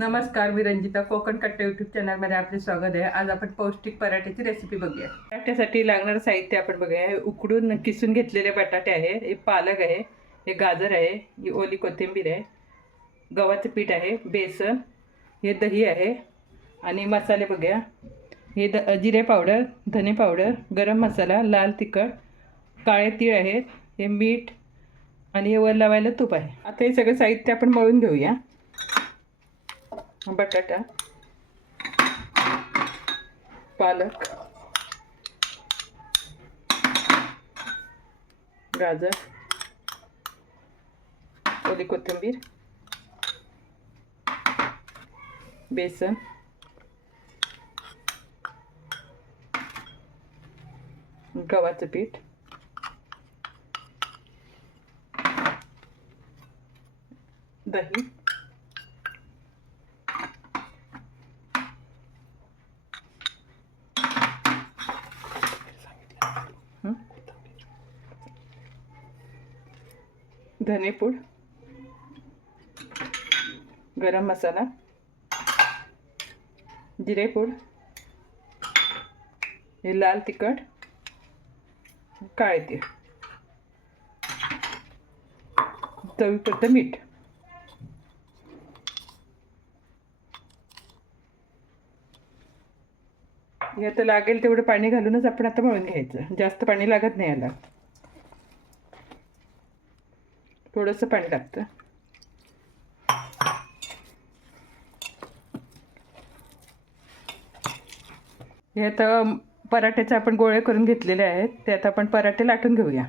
नमस्कार, मी रंजिता कोकण कट्टा यूट्यूब चॅनलमध्ये आपले स्वागत आहे। आज आपण पौष्टिक पराठ्याची रेसिपी बघूया। पराठ्यासाठी लागणारं साहित्य आपण बघूया। हे उकडून किसून घेतलेले बटाटे आहे, हे पालक आहे, हे गाजर आहे, ही ओली कोथिंबीर आहे, गव्हाचं पीठ आहे, बेसन, हे दही आहे आणि मसाले बघूया। हे जिरे पावडर, धने पावडर, गरम मसाला, लाल तिखट, काळे तीळ आहेत, हे मीठ आणि हे वर लावायला तूप आहे। आता हे सगळं साहित्य आपण मळून घेऊया। बटाटा, पालक, गाजर, ओली कोथिंबीर, बेसन, गव्हाचं पीठ, दही, धनेपूड, गरम मसाला, जिरेपूड, हे लाल तिखट, काळे तीळ, चवीपुरतं मीठ। यात लागेल तेवढं पाणी घालूनच आपण आता मळून घ्यायचं। जास्त पाणी लागत नाही याला, थोडंसं पाणी लागतं। हे आता पराठ्याचे आपण गोळे करून घेतलेले आहेत, ते आता आपण पराठे लाटून घेऊया।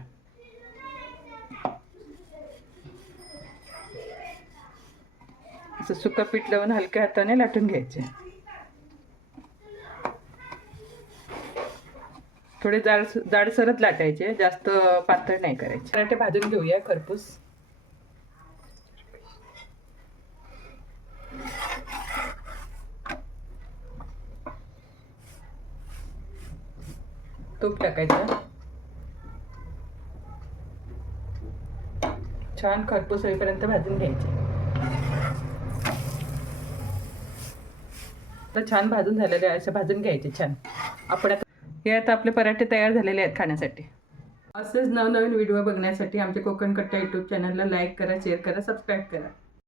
असं सुकं पीठ लावून हलक्या हाताने लाटून घ्यायचे। थोडे जाडसरच लाटायचे, जास्त पातळ नाही करायचे। पराठे भाजून घेऊया खरपूस। तूप टाकायचं, छान खरपूस होईपर्यंत भाजून घ्यायचे। तर छान भाजून झालेले आहे, असं भाजून घ्यायचे छान। आपण आता आपले पराठे तयार झालेले आहेत खाण्यासाठी। असेच नवनवीन व्हिडिओ बघण्यासाठी आमच्या कोकण कट्टा यूट्यूब चॅनलला लाईक करा, शेअर करा, सबस्क्राईब करा।